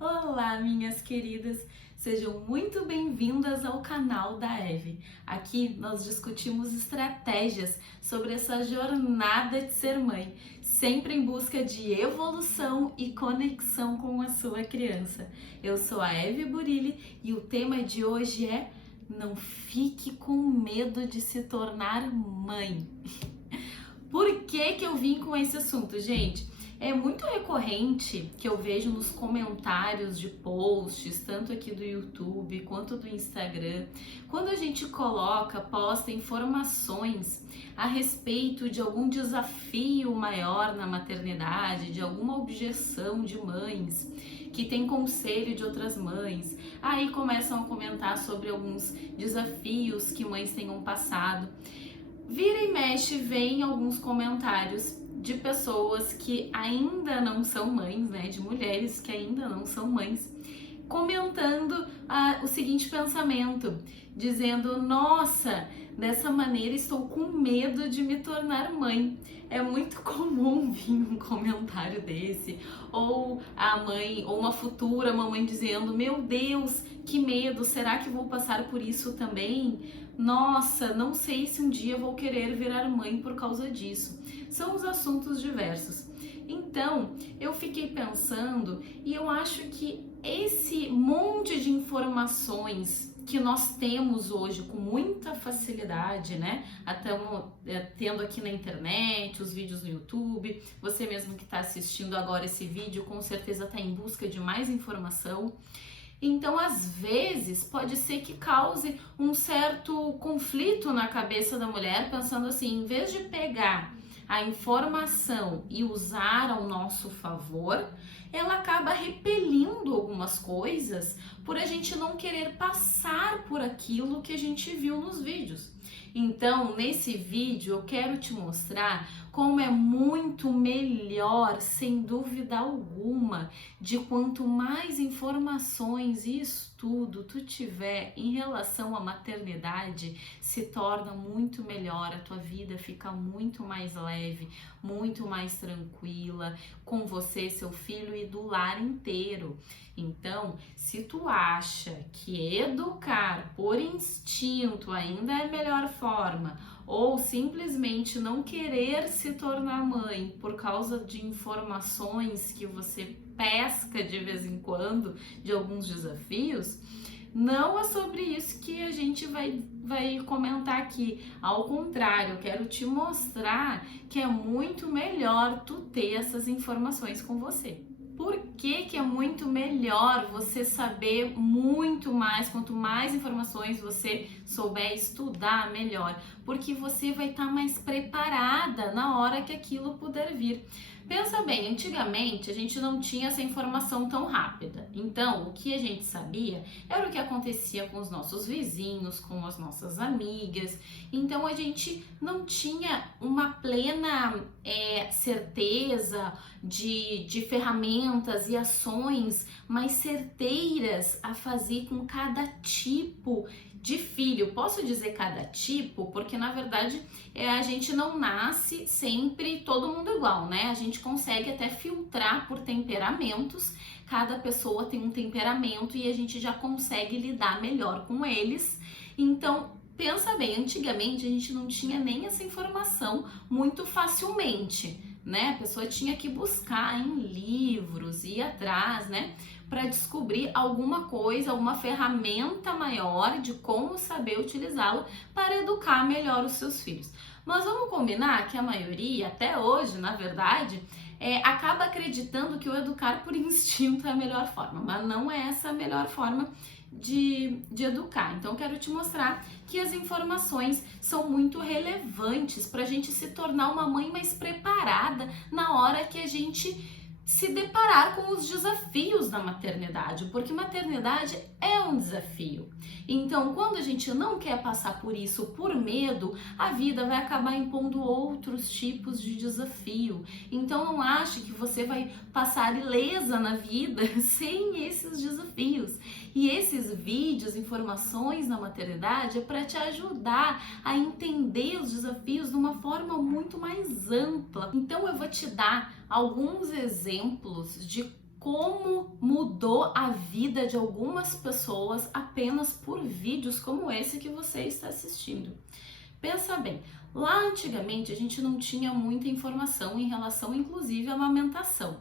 Olá, minhas queridas! Sejam muito bem-vindas ao canal da Eve. Aqui nós discutimos estratégias sobre essa jornada de ser mãe, sempre em busca de evolução e conexão com a sua criança. Eu sou a Eve Burilli e o tema de hoje é: não fique com medo de se tornar mãe. Por que eu vim com esse assunto, gente? É muito recorrente que eu vejo nos comentários de posts, tanto aqui do YouTube quanto do Instagram, quando a gente posta informações a respeito de algum desafio maior na maternidade, de alguma objeção de mães, que tem conselho de outras mães. Aí começam a comentar sobre alguns desafios que mães tenham passado. Vira e mexe, vem alguns comentários de pessoas que ainda não são mães, né? De mulheres que ainda não são mães, comentando o seguinte pensamento, dizendo: nossa, dessa maneira estou com medo de me tornar mãe. É muito comum vir um comentário desse, ou a mãe, ou uma futura mamãe dizendo: meu Deus, que medo, será que vou passar por isso também? Nossa, não sei se um dia vou querer virar mãe por causa disso. São os assuntos diversos. Então, eu fiquei pensando e eu acho que esse monte de informações que nós temos hoje com muita facilidade, né? Até tendo aqui na internet, os vídeos no YouTube, você mesmo que está assistindo agora esse vídeo, com certeza está em busca de mais informação. Então, às vezes, pode ser que cause um certo conflito na cabeça da mulher, pensando assim, em vez de pegar a informação e usar ao nosso favor, ela acaba repelindo algumas coisas por a gente não querer passar por aquilo que a gente viu nos vídeos. Então, nesse vídeo eu quero te mostrar como é muito melhor, sem dúvida alguma, de quanto mais informações e estudo tu tiver em relação à maternidade, se torna muito melhor, a tua vida fica muito mais leve, muito mais tranquila, com você, seu filho e do lar inteiro. Então, se tu acha que educar por instinto ainda é a melhor forma, ou simplesmente não querer se tornar mãe por causa de informações que você pesca de vez em quando, de alguns desafios, não é sobre isso que a gente vai comentar aqui. Ao contrário, eu quero te mostrar que é muito melhor tu ter essas informações com você. Por que é muito melhor você saber muito mais? Quanto mais informações você souber estudar, melhor. Porque você vai estar mais preparada na hora que aquilo puder vir. Pensa bem, antigamente a gente não tinha essa informação tão rápida. Então, o que a gente sabia era o que acontecia com os nossos vizinhos, com as nossas amigas. Então, a gente não tinha uma plena certeza de ferramentas e ações mais certeiras a fazer com cada tipo de filho. Posso dizer cada tipo, porque na verdade a gente não nasce sempre todo mundo igual, né? A gente consegue até filtrar por temperamentos, cada pessoa tem um temperamento e a gente já consegue lidar melhor com eles. Então, pensa bem, antigamente a gente não tinha nem essa informação muito facilmente, né? A pessoa tinha que buscar em livros, ir atrás, né? Para descobrir alguma coisa, alguma ferramenta maior de como saber utilizá-la para educar melhor os seus filhos. Mas vamos combinar que a maioria, até hoje, na verdade, acaba acreditando que o educar por instinto é a melhor forma, mas não é essa a melhor forma de educar. Então, eu quero te mostrar que as informações são muito relevantes para a gente se tornar uma mãe mais preparada na hora que a gente se deparar com os desafios da maternidade, porque maternidade é um desafio. Então, quando a gente não quer passar por isso por medo, a vida vai acabar impondo outros tipos de desafio. Então, não ache que você vai passar ilesa na vida sem esses desafios. E esses vídeos, informações na maternidade é para te ajudar a entender os desafios de uma forma muito mais ampla. Então, eu vou te dar alguns exemplos de como mudou a vida de algumas pessoas apenas por vídeos como esse que você está assistindo. Pensa bem, lá antigamente a gente não tinha muita informação em relação inclusive à amamentação.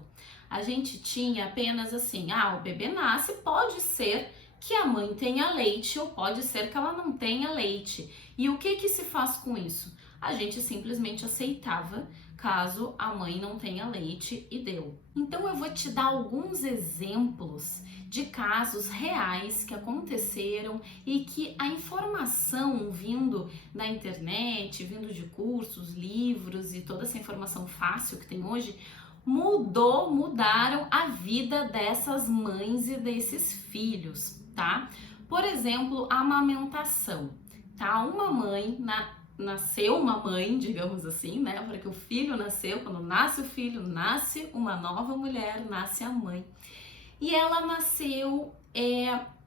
A gente tinha apenas assim, o bebê nasce, pode ser que a mãe tenha leite ou pode ser que ela não tenha leite. E o que se faz com isso? A gente simplesmente aceitava caso a mãe não tenha leite e deu. Então eu vou te dar alguns exemplos de casos reais que aconteceram e que a informação vindo da internet, vindo de cursos, livros e toda essa informação fácil que tem hoje, mudaram a vida dessas mães e desses filhos, tá? Por exemplo, a amamentação, tá? Uma mãe nasceu uma mãe, digamos assim, né? Porque o filho nasceu, quando nasce o filho, nasce uma nova mulher, nasce a mãe. E ela nasceu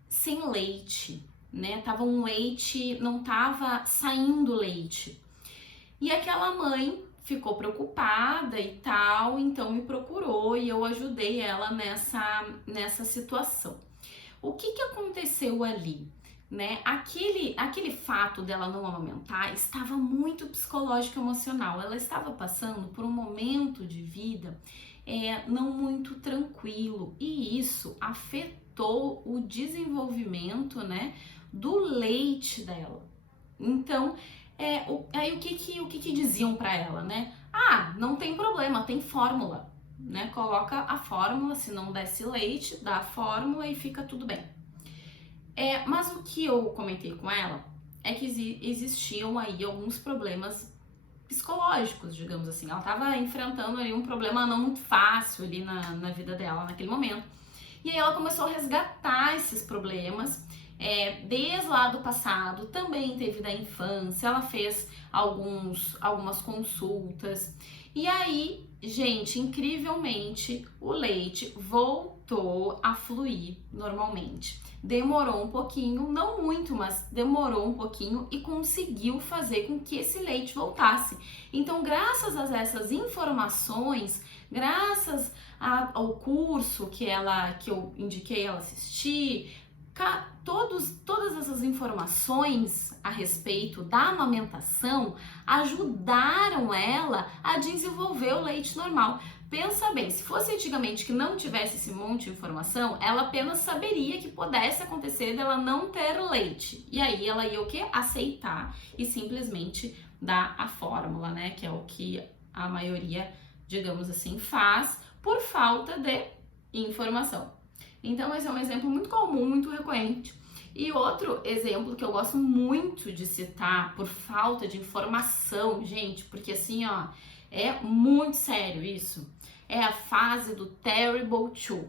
sem leite, né? Tava um leite, não tava saindo leite. E aquela mãe ficou preocupada e tal, então me procurou e eu ajudei ela nessa situação. O que aconteceu ali? Né? Aquele fato dela não amamentar estava muito psicológico e emocional. Ela estava passando por um momento de vida não muito tranquilo e isso afetou o desenvolvimento, né, do leite dela. Então, aí o que diziam para ela, né? Não tem problema, tem fórmula, né? Coloca a fórmula, se não desse leite, dá a fórmula e fica tudo bem. Mas o que eu comentei com ela é que existiam aí alguns problemas psicológicos, digamos assim. Ela estava enfrentando ali um problema não muito fácil ali na vida dela naquele momento. E aí ela começou a resgatar esses problemas desde lá do passado, também teve da infância, ela fez algumas consultas. E aí, gente, incrivelmente, o leite voltou a fluir normalmente. Demorou um pouquinho, não muito, mas demorou um pouquinho e conseguiu fazer com que esse leite voltasse. Então, graças a essas informações, graças ao curso que eu indiquei ela assistir, todas essas informações a respeito da amamentação ajudaram ela a desenvolver o leite normal. Pensa bem, se fosse antigamente que não tivesse esse monte de informação, ela apenas saberia que pudesse acontecer dela não ter leite. E aí ela ia o quê? Aceitar e simplesmente dar a fórmula, né? Que é o que a maioria, digamos assim, faz por falta de informação. Então esse é um exemplo muito comum, muito recorrente. E outro exemplo que eu gosto muito de citar por falta de informação, gente, porque assim, ó, é muito sério isso, é a fase do Terrible 2.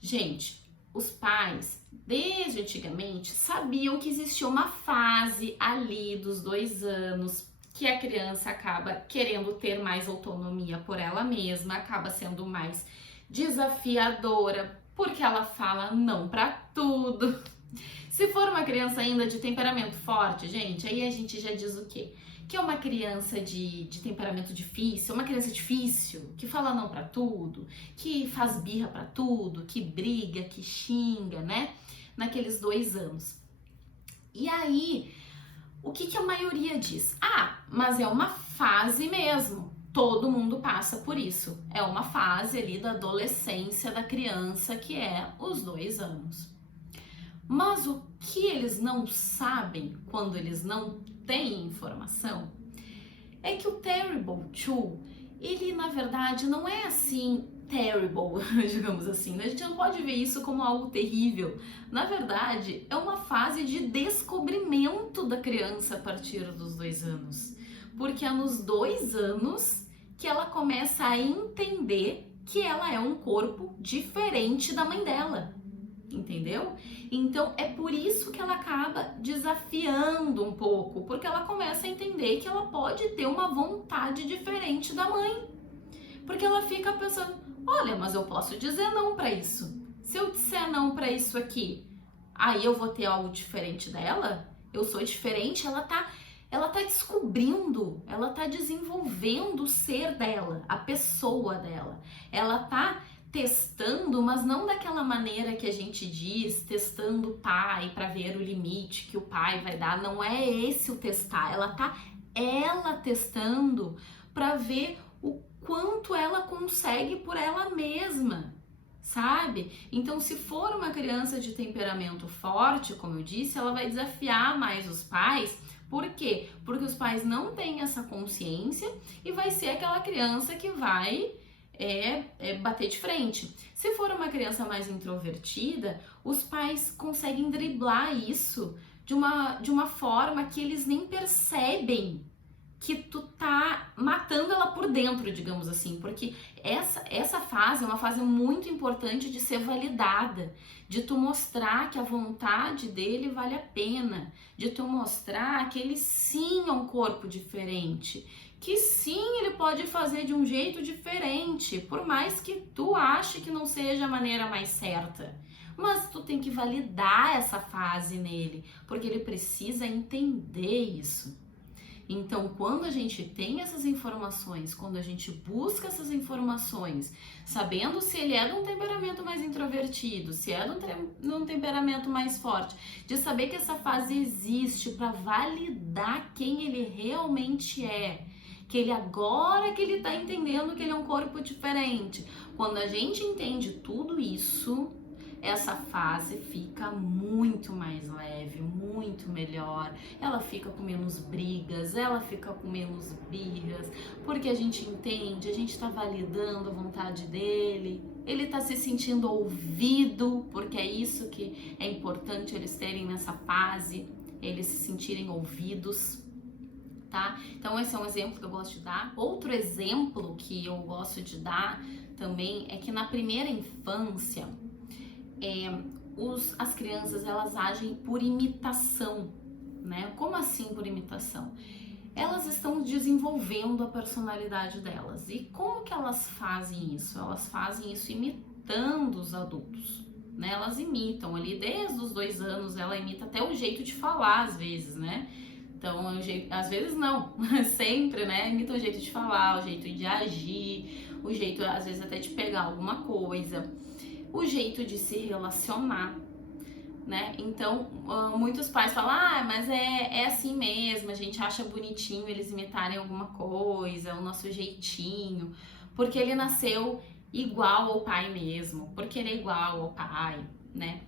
Gente, os pais, desde antigamente, sabiam que existia uma fase ali dos 2 anos que a criança acaba querendo ter mais autonomia por ela mesma, acaba sendo mais desafiadora, porque ela fala não pra tudo. Se for uma criança ainda de temperamento forte, gente, aí a gente já diz o quê? Que é uma criança de temperamento difícil, uma criança difícil, que fala não pra tudo, que faz birra pra tudo, que briga, que xinga, né? Naqueles 2 anos. E aí, o que a maioria diz? Mas é uma fase mesmo. Todo mundo passa por isso. É uma fase ali da adolescência da criança, que é os 2 anos. Mas o que eles não sabem quando eles não têm informação é que o Terrible 2, ele na verdade não é assim terrible, digamos assim. A gente não pode ver isso como algo terrível. Na verdade, é uma fase de descobrimento da criança a partir dos 2 anos. Porque é nos 2 anos que ela começa a entender que ela é um corpo diferente da mãe dela. Entendeu? Então é por isso que ela acaba desafiando um pouco, porque ela começa a entender que ela pode ter uma vontade diferente da mãe. Porque ela fica pensando, olha, mas eu posso dizer não para isso. Se eu disser não para isso aqui, aí eu vou ter algo diferente dela? Eu sou diferente? Ela tá descobrindo, ela tá desenvolvendo o ser dela, a pessoa dela. Ela tá testando, mas não daquela maneira que a gente diz, testando o pai para ver o limite que o pai vai dar. Não é esse o testar, ela testando para ver o quanto ela consegue por ela mesma, sabe? Então, se for uma criança de temperamento forte, como eu disse, ela vai desafiar mais os pais. Por quê? Porque os pais não têm essa consciência e vai ser aquela criança que vai bater de frente. Se for uma criança mais introvertida, os pais conseguem driblar isso de uma forma que eles nem percebem que tu tá matando ela por dentro, digamos assim, porque essa fase é uma fase muito importante de ser validada, de tu mostrar que a vontade dele vale a pena, de tu mostrar que ele sim é um corpo diferente, que sim ele pode fazer de um jeito diferente, por mais que tu ache que não seja a maneira mais certa. Mas tu tem que validar essa fase nele, porque ele precisa entender isso. Então, quando a gente tem essas informações, quando a gente busca essas informações, sabendo se ele é de um temperamento mais introvertido, se é de um temperamento mais forte, de saber que essa fase existe para validar quem ele realmente é, que ele agora que ele tá entendendo que ele é um corpo diferente. Quando a gente entende tudo isso, essa fase fica muito mais leve, muito melhor, ela fica com menos brigas, ela fica com menos birras, porque a gente entende, a gente tá validando a vontade dele, ele tá se sentindo ouvido, porque é isso que é importante eles terem nessa fase, eles se sentirem ouvidos, tá? Então esse é um exemplo que eu gosto de dar. Outro exemplo que eu gosto de dar também é que na primeira infância, as crianças elas agem por imitação, né? Como assim por imitação? Elas estão desenvolvendo a personalidade delas. E como que elas fazem isso? Elas fazem isso imitando os adultos, né? Elas imitam ali desde os 2 anos, ela imita até o jeito de falar às vezes, né? Então, às vezes não, sempre, né? Imita o jeito de falar, o jeito de agir, o jeito às vezes até de pegar alguma coisa, o jeito de se relacionar, né? Então, muitos pais falam, mas é assim mesmo, a gente acha bonitinho eles imitarem alguma coisa, o nosso jeitinho, porque ele nasceu igual ao pai mesmo, porque ele é igual ao pai, né?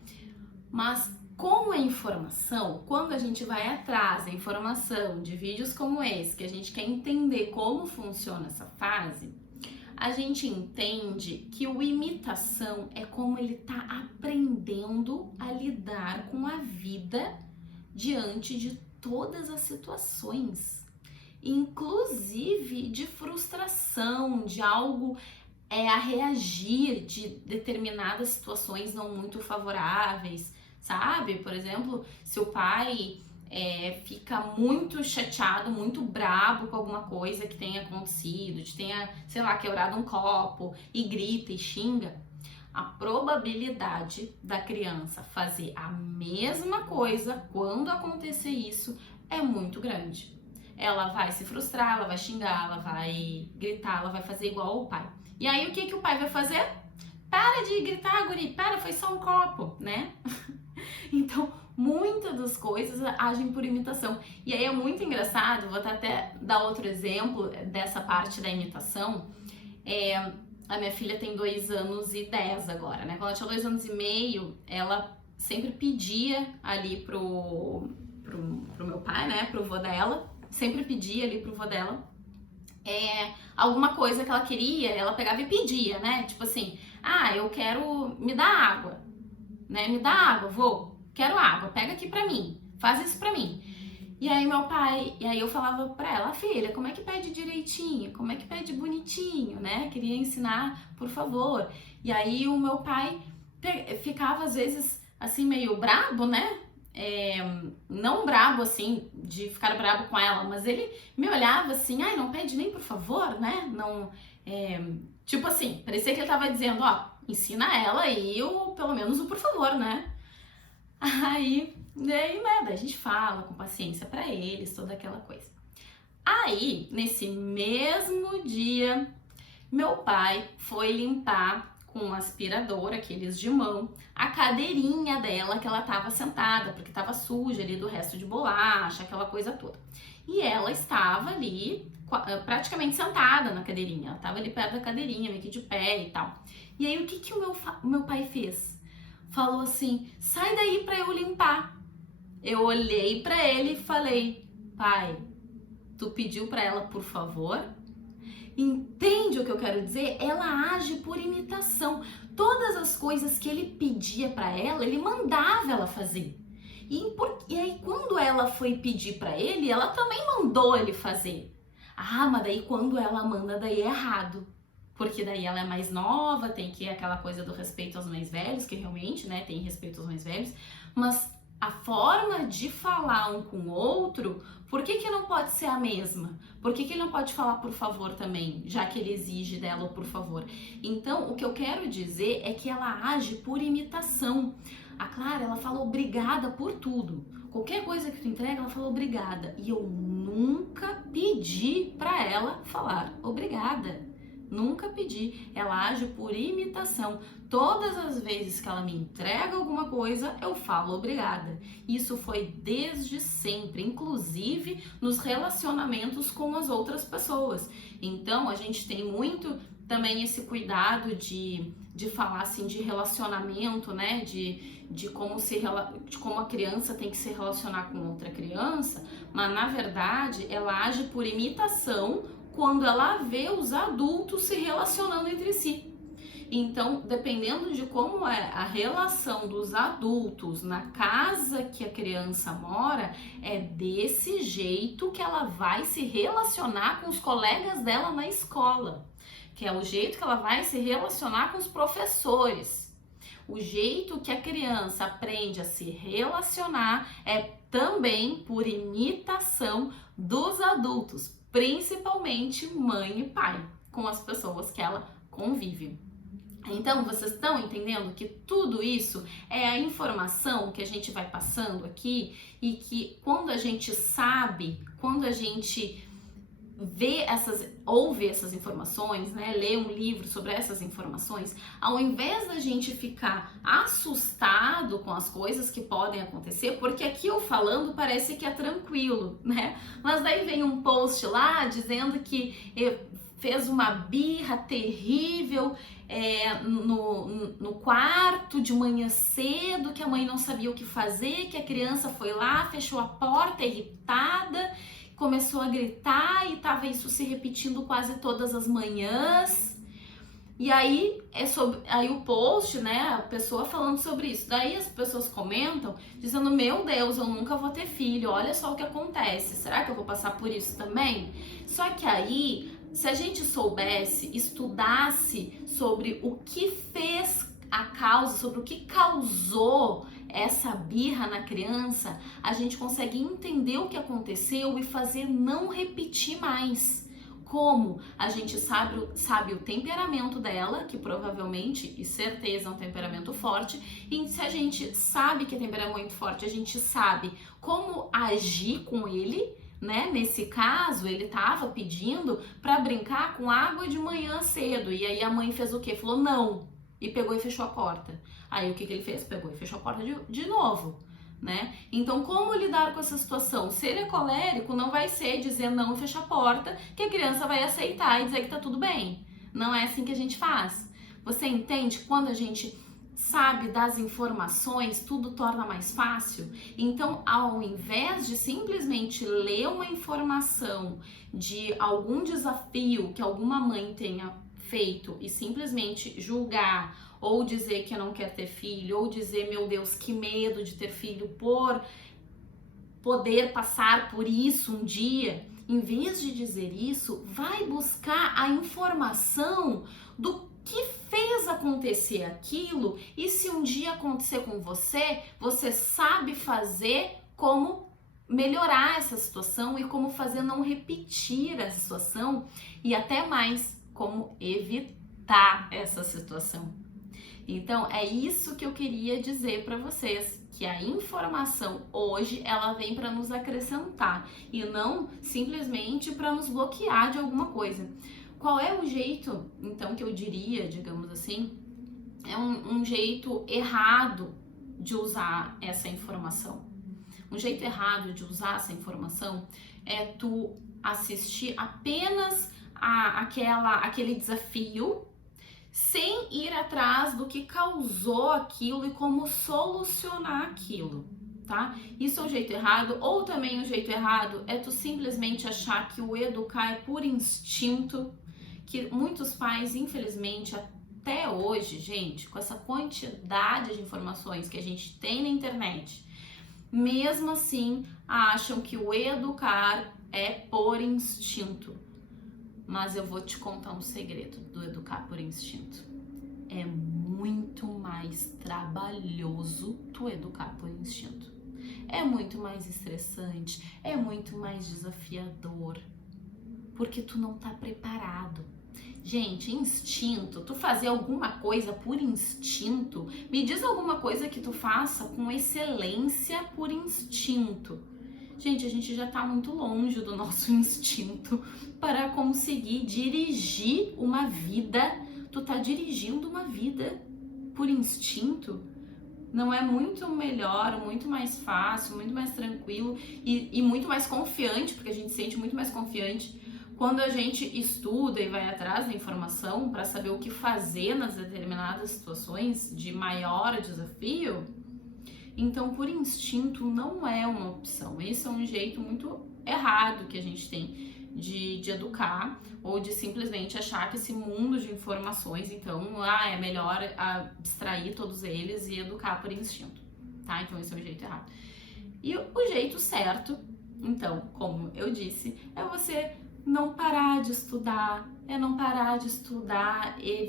Mas com a informação, quando a gente vai atrás da informação de vídeos como esse, que a gente quer entender como funciona essa fase, a gente entende que o imitação é como ele tá aprendendo a lidar com a vida diante de todas as situações, inclusive de frustração, de algo a reagir de determinadas situações não muito favoráveis, sabe? Por exemplo, se o pai fica muito chateado, muito brabo com alguma coisa que tenha acontecido, de tenha, sei lá, quebrado um copo e grita e xinga, a probabilidade da criança fazer a mesma coisa quando acontecer isso é muito grande. Ela vai se frustrar, ela vai xingar, ela vai gritar, ela vai fazer igual ao pai. E aí o que o pai vai fazer? Para de gritar, guri, para, foi só um copo, né? Então, muitas das coisas agem por imitação. E aí é muito engraçado, vou até dar outro exemplo dessa parte da imitação. A minha filha tem 2 anos e 10 agora, né? Quando ela tinha 2 anos e meio, ela sempre pedia ali pro meu pai, né? Pro vô dela, sempre pedia ali pro vô dela alguma coisa que ela queria, ela pegava e pedia, né? Tipo assim, eu quero, me dá água, né? Me dá água, vô, quero água, pega aqui pra mim, faz isso pra mim. E aí eu falava pra ela, filha, como é que pede direitinho? Como é que pede bonitinho, né? Queria ensinar, por favor. E aí o meu pai ficava às vezes assim meio brabo, né? Não brabo assim, de ficar brabo com ela, mas ele me olhava assim, não pede nem por favor, né? Não, tipo assim, parecia que ele tava dizendo, ensina ela aí pelo menos o por favor, né? Aí, nada, a gente fala com paciência pra eles, toda aquela coisa. Aí, nesse mesmo dia, meu pai foi limpar com um aspirador, aqueles de mão, a cadeirinha dela que ela estava sentada, porque estava suja ali do resto de bolacha, aquela coisa toda. E ela estava ali praticamente sentada na cadeirinha, ela estava ali perto da cadeirinha, meio que de pé e tal. E aí o que o meu pai fez? Falou assim, sai daí para eu limpar. Eu olhei para ele e falei, pai, tu pediu para ela por favor? Entende o que eu quero dizer? Ela age por imitação. Todas as coisas que ele pedia para ela, ele mandava ela fazer. E aí quando ela foi pedir para ele, ela também mandou ele fazer. Ah, mas daí quando ela manda, daí é errado. Porque daí ela é mais nova, tem que aquela coisa do respeito aos mais velhos, que realmente, né, tem respeito aos mais velhos. Mas a forma de falar um com o outro, por que não pode ser a mesma? Por que ele não pode falar por favor também, já que ele exige dela o por favor? Então, o que eu quero dizer é que ela age por imitação. A Clara, ela fala obrigada por tudo. Qualquer coisa que tu entrega, ela fala obrigada. E eu nunca pedi pra ela falar obrigada. Nunca pedi. Ela age por imitação. Todas as vezes que ela me entrega alguma coisa, eu falo obrigada. Isso foi desde sempre, inclusive nos relacionamentos com as outras pessoas. Então, a gente tem muito também esse cuidado de falar assim de relacionamento, né? De como a criança tem que se relacionar com outra criança, mas na verdade ela age por imitação quando ela vê os adultos se relacionando entre si. Então, dependendo de como é a relação dos adultos na casa que a criança mora, é desse jeito que ela vai se relacionar com os colegas dela na escola, que é o jeito que ela vai se relacionar com os professores. O jeito que a criança aprende a se relacionar é também por imitação dos adultos, principalmente mãe e pai, com as pessoas que ela convive. Então, vocês estão entendendo que tudo isso é a informação que a gente vai passando aqui e que quando a gente sabe, quando a gente ouve essas informações, né, lê um livro sobre essas informações, ao invés da gente ficar assustado com as coisas que podem acontecer, porque aqui eu falando parece que é tranquilo, né? Mas daí vem um post lá dizendo que fez uma birra terrível no quarto de manhã cedo, que a mãe não sabia o que fazer, que a criança foi lá, fechou a porta irritada, começou a gritar e tava isso se repetindo quase todas as manhãs. E aí aí o post, né, a pessoa falando sobre isso. Daí as pessoas comentam dizendo: meu Deus, eu nunca vou ter filho, olha só o que acontece, será que eu vou passar por isso também? Só que aí, se a gente soubesse, estudasse sobre o que fez a causa, sobre o que causou essa birra na criança, a gente consegue entender o que aconteceu e fazer não repetir mais. Como? A gente sabe o temperamento dela, que provavelmente e certeza é um temperamento forte, e se a gente sabe que é temperamento forte, a gente sabe como agir com ele, né? Nesse caso, ele tava pedindo para brincar com água de manhã cedo, e aí a mãe fez o quê? Falou não, e pegou e fechou a porta. Aí o que ele fez? Pegou e fechou a porta de novo, né? Então, como lidar com essa situação? Se ele é colérico, não vai ser dizer não e fechar a porta, que a criança vai aceitar e dizer que tá tudo bem. Não é assim que a gente faz. Você entende? Quando a gente sabe das informações, tudo torna mais fácil. Então, ao invés de simplesmente ler uma informação de algum desafio que alguma mãe tenha feito e simplesmente julgar, ou dizer que não quer ter filho, ou dizer, meu Deus, que medo de ter filho por poder passar por isso um dia, em vez de dizer isso, vai buscar a informação do que fez acontecer aquilo, e se um dia acontecer com você, você sabe fazer como melhorar essa situação e como fazer não repetir essa situação, e até mais, como evitar essa situação. Então, é isso que eu queria dizer para vocês, que a informação hoje, ela vem para nos acrescentar e não simplesmente para nos bloquear de alguma coisa. Qual é o jeito, então, que eu diria, digamos assim, um jeito errado de usar essa informação. Um jeito errado de usar essa informação é tu assistir apenas aquele desafio sem ir atrás do que causou aquilo e como solucionar aquilo, tá? Isso é um jeito errado. Ou também um jeito errado é tu simplesmente achar que o educar é por instinto, que muitos pais, infelizmente, até hoje, gente, com essa quantidade de informações que a gente tem na internet, mesmo assim acham que o educar é por instinto. Mas eu vou te contar um segredo do educar por instinto. É muito mais trabalhoso tu educar por instinto. É muito mais estressante, é muito mais desafiador, porque tu não tá preparado. Gente, instinto, tu fazer alguma coisa por instinto, me diz alguma coisa que tu faça com excelência por instinto. Gente, a gente já tá muito longe do nosso instinto para conseguir dirigir uma vida. Tu tá dirigindo uma vida por instinto? Não é muito melhor, muito mais fácil, muito mais tranquilo e muito mais confiante, porque a gente se sente muito mais confiante quando a gente estuda e vai atrás da informação para saber o que fazer nas determinadas situações de maior desafio? Então, por instinto, não é uma opção. Esse é um jeito muito errado que a gente tem de educar, ou de simplesmente achar que esse mundo de informações, então, é melhor abstrair todos eles e educar por instinto, tá? Então, esse é o jeito errado. E o jeito certo, então, como eu disse, é você não parar de estudar,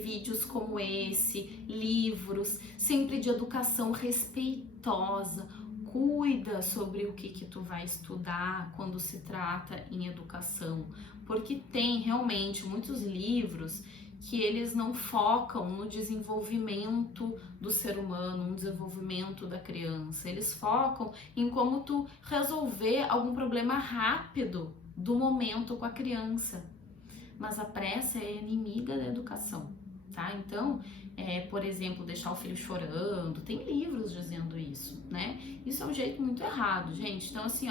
vídeos como esse, livros, sempre de educação respeitosa. Cuida sobre o que tu vai estudar quando se trata em educação, porque tem realmente muitos livros que eles não focam no desenvolvimento do ser humano, no desenvolvimento da criança. Eles focam em como tu resolver algum problema rápido do momento com a criança. Mas a pressa é inimiga da educação, tá? Então, por exemplo, deixar o filho chorando, tem livros dizendo isso, né? Isso é um jeito muito errado, gente. Então, assim,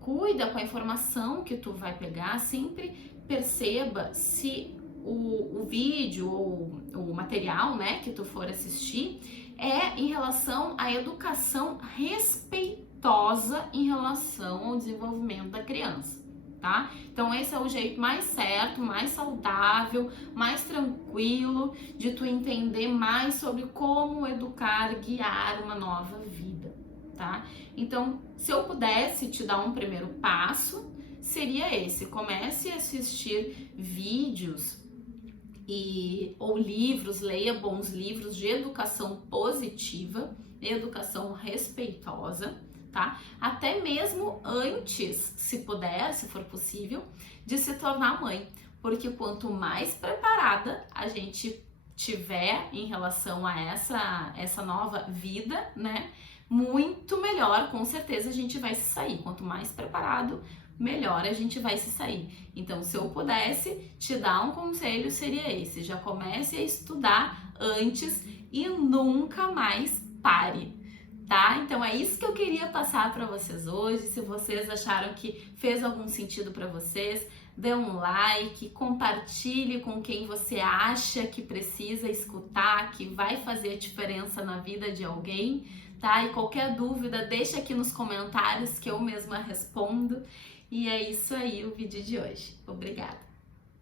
cuida com a informação que tu vai pegar, sempre perceba se o vídeo ou o material, né, que tu for assistir é em relação à educação respeitosa em relação ao desenvolvimento da criança. Tá? Então esse é o jeito mais certo, mais saudável, mais tranquilo de tu entender mais sobre como educar, guiar uma nova vida, tá? Então, se eu pudesse te dar um primeiro passo, seria esse: comece a assistir vídeos ou livros, leia bons livros de educação positiva, educação respeitosa, tá? Até mesmo antes, se puder, se for possível, de se tornar mãe, porque quanto mais preparada a gente tiver em relação a essa nova vida, né, muito melhor, com certeza a gente vai se sair. Quanto mais preparado, melhor a gente vai se sair. Então, se eu pudesse te dar um conselho, seria esse: já comece a estudar antes e nunca mais pare. Tá? Então é isso que eu queria passar para vocês hoje. Se vocês acharam que fez algum sentido para vocês, dê um like, compartilhe com quem você acha que precisa escutar, que vai fazer a diferença na vida de alguém, tá? E qualquer dúvida, deixa aqui nos comentários que eu mesma respondo. E é isso aí o vídeo de hoje. Obrigada!